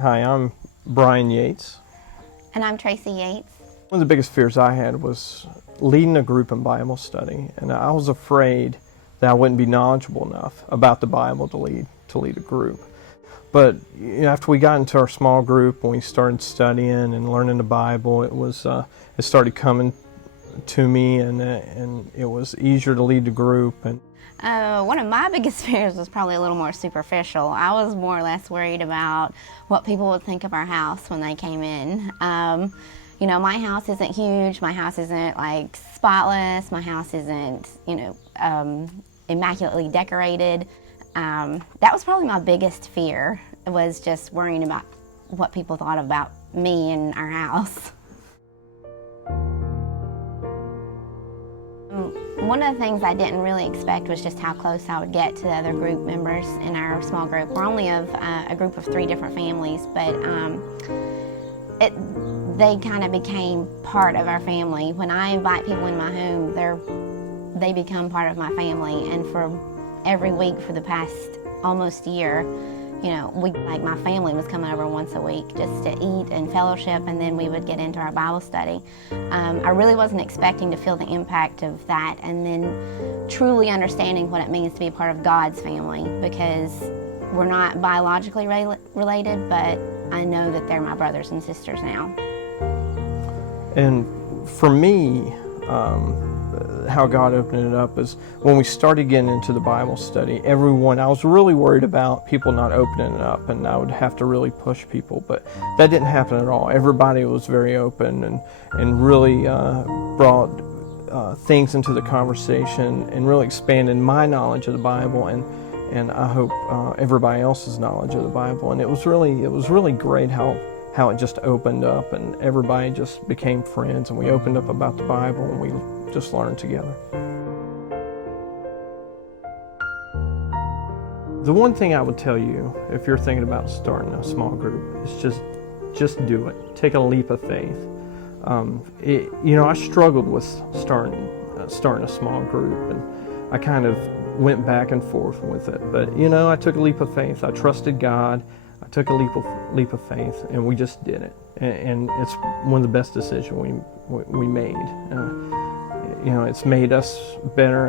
Hi, I'm Brian Yates. And I'm Tracy Yates. One of the biggest fears I had was leading a group in Bible study, and I was afraid that I wouldn't be knowledgeable enough about the Bible to lead a group. But after we got into our small group, when we started studying and learning the Bible, it started coming to me, and it was easier to lead the group. And one of my biggest fears was probably a little more superficial. I was more or less worried about what people would think of our house when they came in. My house isn't huge. My house isn't like spotless. My house isn't, immaculately decorated. That was probably my biggest fear, was just worrying about what people thought about me and our house. One of the things I didn't really expect was just how close I would get to the other group members in our small group. We're only of a group of 3 different families, but they kind of became part of our family. When I invite people in my home, they become part of my family. And for every week for the past almost year, my family was coming over once a week just to eat and fellowship, and then we would get into our Bible study. I really wasn't expecting to feel the impact of that, and then truly understanding what it means to be a part of God's family, because we're not biologically related, but I know that they're my brothers and sisters now. And for me, how God opened it up is when we started getting into the Bible study, I was really worried about people not opening it up, and I would have to really push people, but that didn't happen at all. Everybody was very open and really brought things into the conversation and really expanded my knowledge of the Bible, and I hope everybody else's knowledge of the Bible. And it was really great how it just opened up, and everybody just became friends, and we opened up about the Bible, and we just learned together. The one thing I would tell you, if you're thinking about starting a small group, is just do it. Take a leap of faith. I struggled with starting a small group, and I kind of went back and forth with it. But I took a leap of faith. I trusted God. I took a leap of faith, and we just did it. And it's one of the best decisions we made. It's made us better.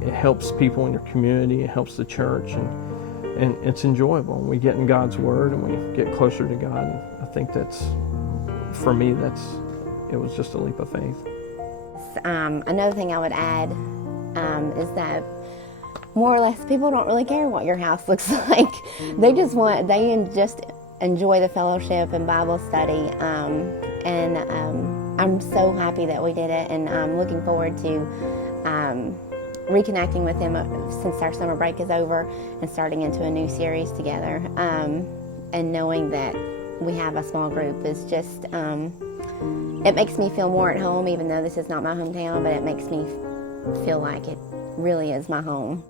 It helps people in your community. It helps the church, and it's enjoyable. We get in God's Word, and we get closer to God. And I think for me, it was just a leap of faith. Another thing I would add is that more or less people don't really care what your house looks like. They just enjoy the fellowship and Bible study. I'm so happy that we did it, and I'm looking forward to reconnecting with them since our summer break is over and starting into a new series together. And knowing that we have a small group is just, it makes me feel more at home, even though this is not my hometown, but it makes me feel like it really is my home.